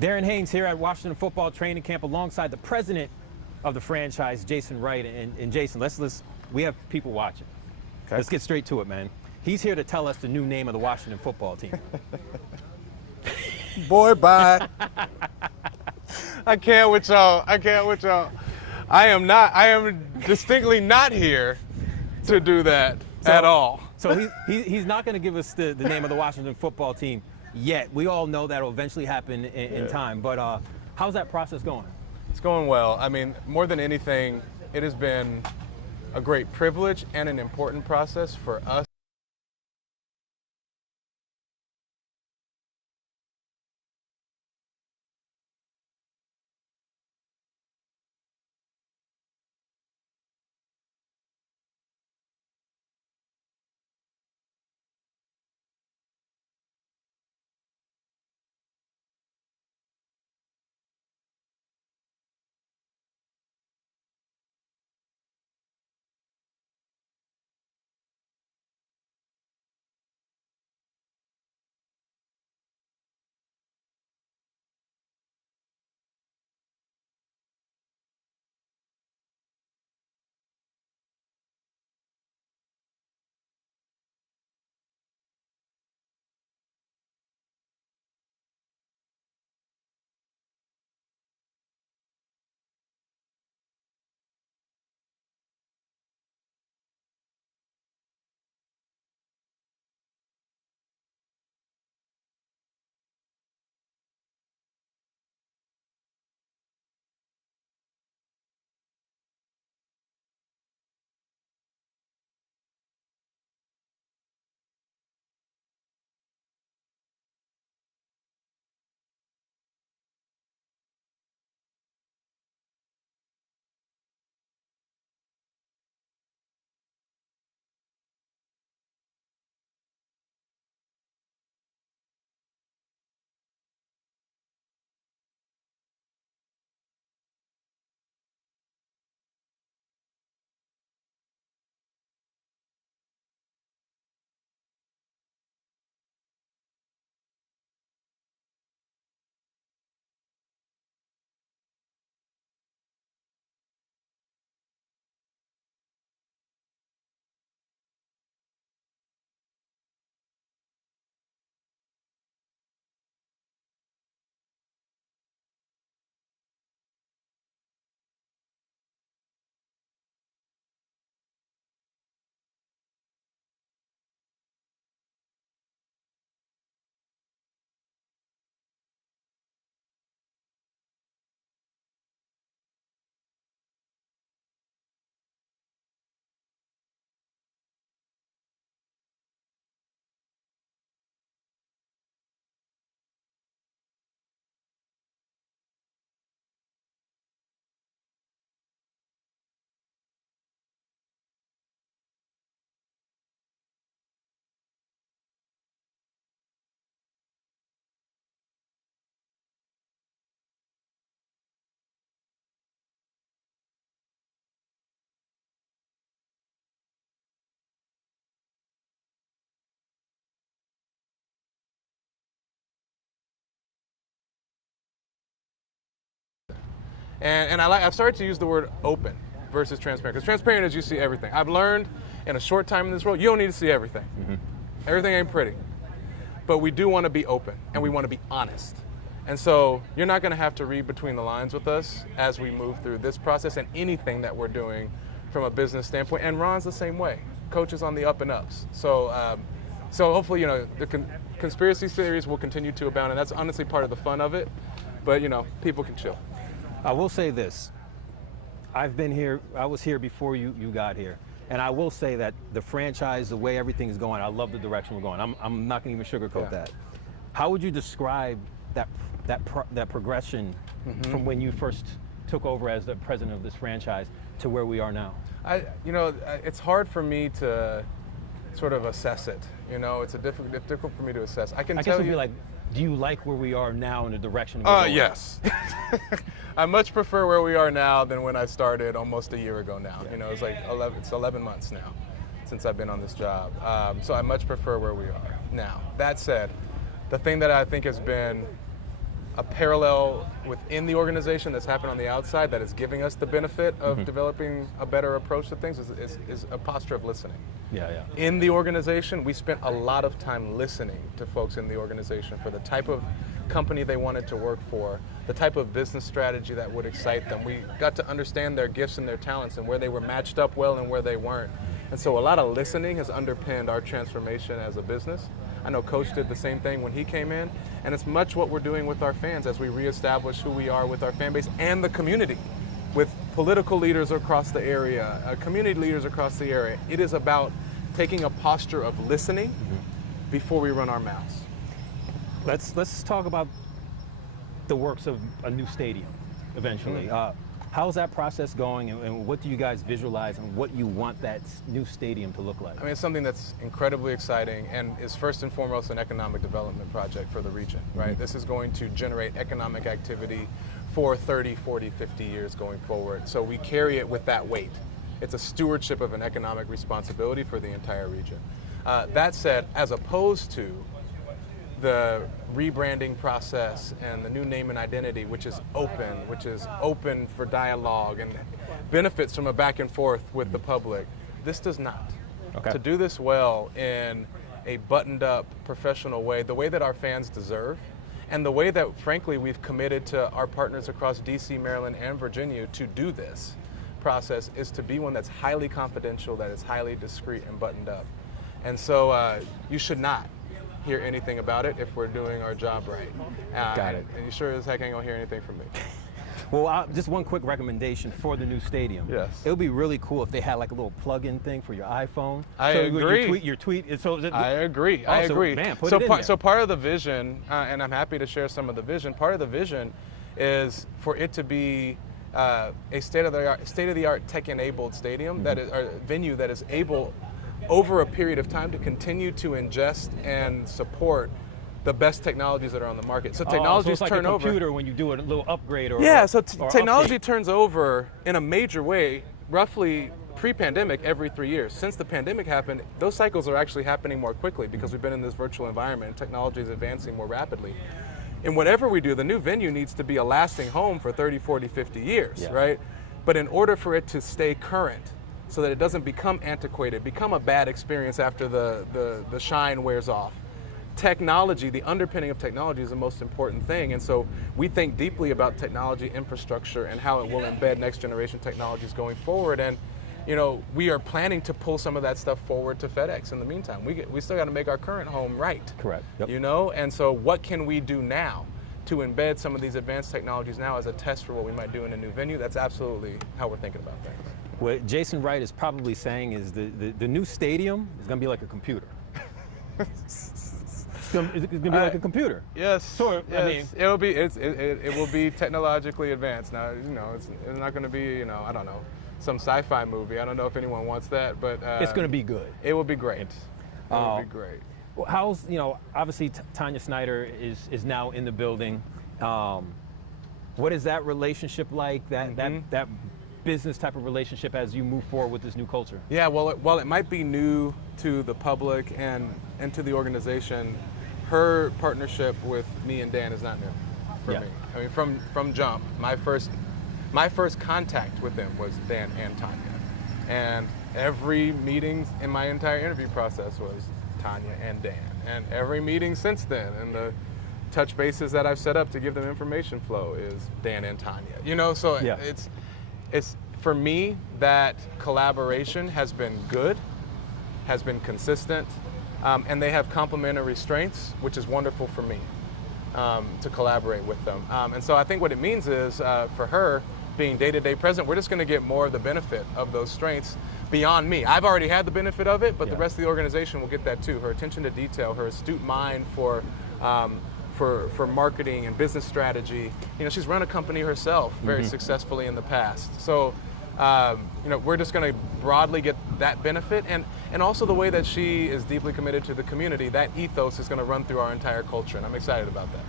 Darren Haynes here at Washington Football Training Camp alongside the president of the franchise, Jason Wright. And Jason, we have people watching. Okay. Let's get straight to it, man. He's here to tell us the new name of the Washington football team. Boy, bye. I can't with y'all. I am distinctly not here to do that at all. So he's not going to give us the name of the Washington football team yet. We all know that will eventually happen in time. But how's that process going? It's going well. I mean, more than anything, it has been a great privilege and an important process for us. And I've started to use the word open versus transparent. Because transparent is you see everything. I've learned in a short time in this world, you don't need to see everything. Mm-hmm. Everything ain't pretty. But we do want to be open, and we want to be honest. And so you're not going to have to read between the lines with us as we move through this process and anything that we're doing from a business standpoint. And Ron's the same way. Coach is on the up and ups. So hopefully, the conspiracy theories will continue to abound, and that's honestly part of the fun of it. But, people can chill. I will say this. I've been here, I was here before you got here. And I will say that the franchise, the way everything is going, I love the direction we're going. I'm not going to even sugarcoat that. How would you describe that progression from when you first took over as the president of this franchise to where we are now? It's hard for me to sort of assess it. It's difficult for me to assess. I guess it'd be like, do you like where we are now in the direction we're going? Yes. I much prefer where we are now than when I started almost a year ago now. Yeah. It's like 11 months now since I've been on this job. So I much prefer where we are now. That said, the thing that I think has been a parallel within the organization that's happened on the outside that is giving us the benefit of developing a better approach to things is a posture of listening. Yeah. In the organization, we spent a lot of time listening to folks in the organization for the type of company they wanted to work for, the type of business strategy that would excite them. We got to understand their gifts and their talents and where they were matched up well and where they weren't. And so a lot of listening has underpinned our transformation as a business. I know Coach did the same thing when he came in, and it's much what we're doing with our fans as we reestablish who we are with our fan base and the community, with political leaders across the area, community leaders across the area. It is about taking a posture of listening before we run our mouths. Let's talk about the works of a new stadium eventually. How's that process going, and what do you guys visualize and what you want that new stadium to look like? I mean, it's something that's incredibly exciting and is first and foremost an economic development project for the region, right? This is going to generate economic activity for 30, 40, 50 years going forward. So we carry it with that weight. It's a stewardship of an economic responsibility for the entire region. That said, as opposed to the rebranding process and the new name and identity, which is open for dialogue and benefits from a back and forth with the public, this does not. Okay. To do this well in a buttoned up professional way, the way that our fans deserve, and the way that, frankly, we've committed to our partners across DC, Maryland, and Virginia to do this process is to be one that's highly confidential, that is highly discreet and buttoned up. And so you should not hear anything about it if we're doing our job right. Got it. And you sure as heck ain't gonna hear anything from me. Well, just one quick recommendation for the new stadium. Yes. It would be really cool if they had like a little plug-in thing for your iPhone. I agree. Your tweet. I agree. Man, put so it in there. So part of the vision, and I'm happy to share some of the vision. Part of the vision is for it to be a state-of-the-art tech-enabled stadium that is, or venue that is able, over a period of time, to continue to ingest and support the best technologies that are on the market. So technologies so it's like turn a over. computer when you do a little upgrade or technology update. turns over in a major way, roughly pre-pandemic every 3 years. Since the pandemic happened, those cycles are actually happening more quickly because we've been in this virtual environment and technology is advancing more rapidly. And whatever we do, the new venue needs to be a lasting home for 30, 40, 50 years, right? But in order for it to stay current, so that it doesn't become antiquated, become a bad experience after the shine wears off, technology, the underpinning of technology is the most important thing. And so we think deeply about technology infrastructure and how it will embed next generation technologies going forward. And you know, we are planning to pull some of that stuff forward to FedEx in the meantime. We still got to make our current home right. Correct. Yep. You know, and so what can we do now to embed some of these advanced technologies now as a test for what we might do in a new venue? That's absolutely how we're thinking about things. What Jason Wright is probably saying is the new stadium is going to be like a computer. It's going to be like a computer. Yes. Sort of, yes. I mean, it will be technologically advanced. Now, you know, it's not going to be, you know, I don't know, some sci-fi movie. I don't know if anyone wants that, but it's going to be good. It will be great. It will be great. Well, how's, you know, obviously Tanya Snyder is now in the building. What is that relationship like? That business type of relationship as you move forward with this new culture? Yeah, well, while it might be new to the public and to the organization, her partnership with me and Dan is not new for me. I mean, from jump, my first contact with them was Dan and Tanya, and every meeting in my entire interview process was Tanya and Dan, and every meeting since then, and the touch bases that I've set up to give them information flow is Dan and Tanya. You know, so it's for me, that collaboration has been good, has been consistent, and they have complementary strengths, which is wonderful for me to collaborate with them. And so I think what it means is for her, being day-to-day present, we're just going to get more of the benefit of those strengths beyond me. I've already had the benefit of it, but the rest of the organization will get that too. Her attention to detail, her astute mind for marketing and business strategy. You know, she's run a company herself very successfully in the past. So, you know, we're just going to broadly get that benefit, and also the way that she is deeply committed to the community. That ethos is going to run through our entire culture, and I'm excited about that.